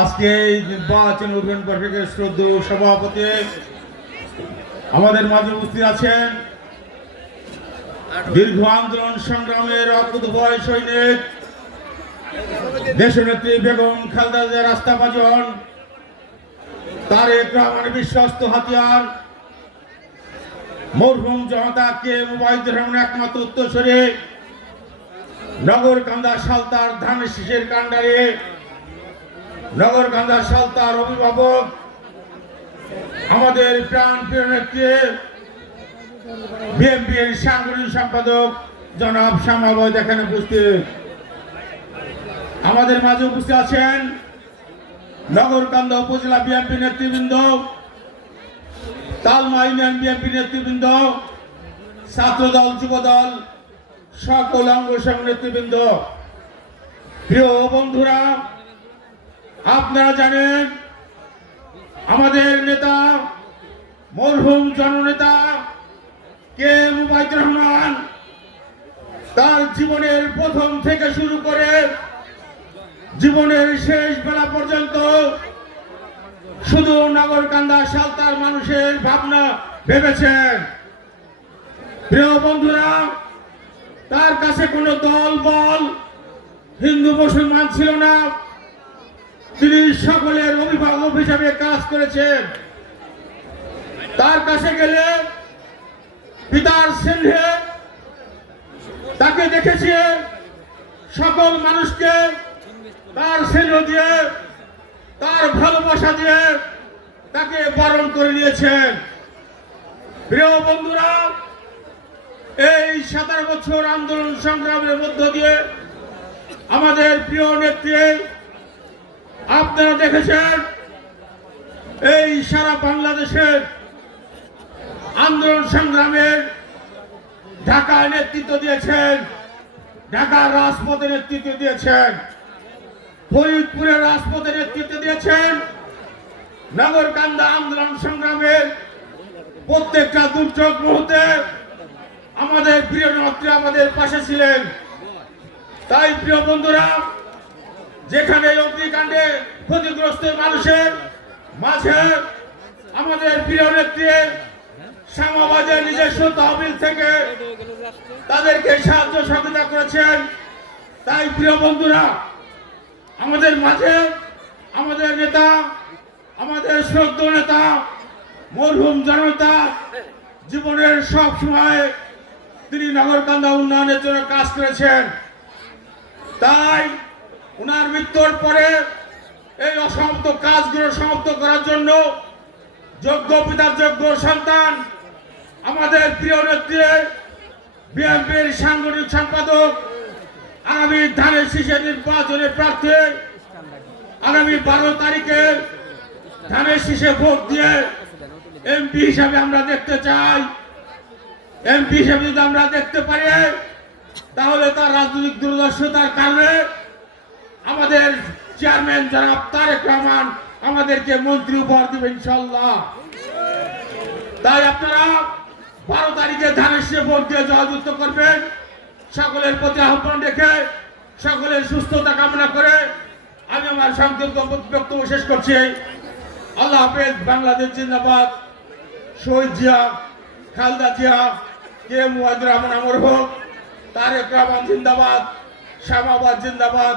আজকে এই নির্বাচন অভিযান বৈঠকের শ্রদ্ধেয় সভাপতি আমাদের মাঝে উপস্থিত আছেন দীর্ঘ আন্দোলন সংগ্রামের অকুতভয় সৈনিক দেশনেত্রী বেগম খালেদা জিয়ার রাস্তাভাজন, তারেক রহমানের বিশ্বস্ত হাতিয়ার মরহুম জনতা কে মুবাইদুর রহমান একমাত্র উত্তরসূরি, নগরকান্দা সালতার ধানের শীষের কাণ্ডারে নগরকান্দা সালতার অভিভাবক আমাদের প্রাণ প্রিয় নেত্রী বিএনপির সাংগঠনিক সম্পাদক জনাব শ্যামাবাই এখানে উপস্থিত। আমাদের মাঝে উপস্থিত আছেন নগরকান্দা উপজেলা বিএনপি নেতৃবৃন্দ, তালমা ইউনিয়ন বিএনপি নেতৃবৃন্দ, ছাত্রদল, যুবদল, সকল অঙ্গ সংগঠন নেতৃবৃন্দ, প্রিয় বন্ধুরা, আপনারা জানেন আমাদের নেতা মরহুম জননেতা কে মুবাইদুর রহমান তার জীবনের প্রথম থেকে শুরু করে জীবনের শেষ বেলা পর্যন্ত শুধু নগরকান্দা সালতার মানুষের ভাবনা ভেবেছেন। প্রিয় বন্ধুরা, তার কাছে কোনো দল বল হিন্দু মুসলমান ছিল না, তিনি সকলের অভিভাবক হিসাবে কাজ করেছেন। তার কাছে গেলে পিতার স্নেহে তাকে দেখেছে, সকল মানুষকে তার স্নেহ দিয়ে তার ভালোবাসা দিয়ে তাকে বরণ করে নিয়েছেন। প্রিয় বন্ধুরা, এই 17 বছর আন্দোলন সংগ্রামের মধ্য দিয়ে আমাদের প্রিয় নেত্রী, আপনারা দেখেছেন এই সারা বাংলাদেশের আন্দোলন সংগ্রামের ঢাকায় নেতৃত্ব দিয়েছেন, ঢাকার রাজপথে নেতৃত্ব দিয়েছেন, ফরিদপুরের রাজপথে নেতৃত্ব দিয়েছেন। নগরকান্দা আন্দোলন সংগ্রামের প্রত্যেকটা দুর্যোগ মুহূর্তে আমাদের প্রিয় নেত্রী আমাদের পাশে ছিলেন। তাই প্রিয় বন্ধুরা, যেখানে অগ্নিকাণ্ডে ক্ষতিগ্রস্ত মানুষের মাঝে আমাদের প্রিয় নেত্রী শ্যামাবাজের নিজস্ব তহবিল থেকে তাদেরকে সাহায্য সহযোগিতা করেছেন। তাই প্রিয় বন্ধুরা, আমাদের মাঝে আমাদের নেতা, আমাদের শ্রদ্ধেয় নেতা মরহুম জনতা জীবনের সব সময় তিনি নগরকান্দা উন্নয়নের জন্য কাজ করেছেন। তাই ওনার মৃত্যুর পরে এই অসমাপ্ত কাজগুলো সমাপ্ত করার জন্য যোগ্য পিতার যোগ্য সন্তান আমাদের প্রিয় নেত্রী বিএনপির সাংগঠনিক সম্পাদক, আগামী ধানের শীষে নির্বাচনের প্রার্থী, আগামী 12 তারিখে ধানের শীষে ভোট দিয়ে এমপি হিসাবে আমরা দেখতে চাই। এমপি হিসাবে যদি আমরা দেখতে পারি, তাহলে তার রাজনৈতিক দূরদর্শিতার কারণে আমাদের চেয়ারম্যান জনাব তারেক রহমান আমাদেরকে মন্ত্রী উপহার দিবেন ইনশাআল্লাহ। তাই আপনারা 12 তারিখে ধানের শীষে ভোট দিয়ে জয়যুক্ত করবেন। সকলের প্রতি আহ্বান রেখে সকলের সুস্থতা কামনা করে আমি আমার সংক্ষিপ্ত বক্তব্য শেষ করছি। আল্লাহ হাফেজ। বাংলাদেশ জিন্দাবাদ। শহীদ জিয়া, খালেদা জিয়া, কে মুবাইদুর রহমান অমর হোক। তারেক রহমান জিন্দাবাদ। শ্যামাবাদ জিন্দাবাদ।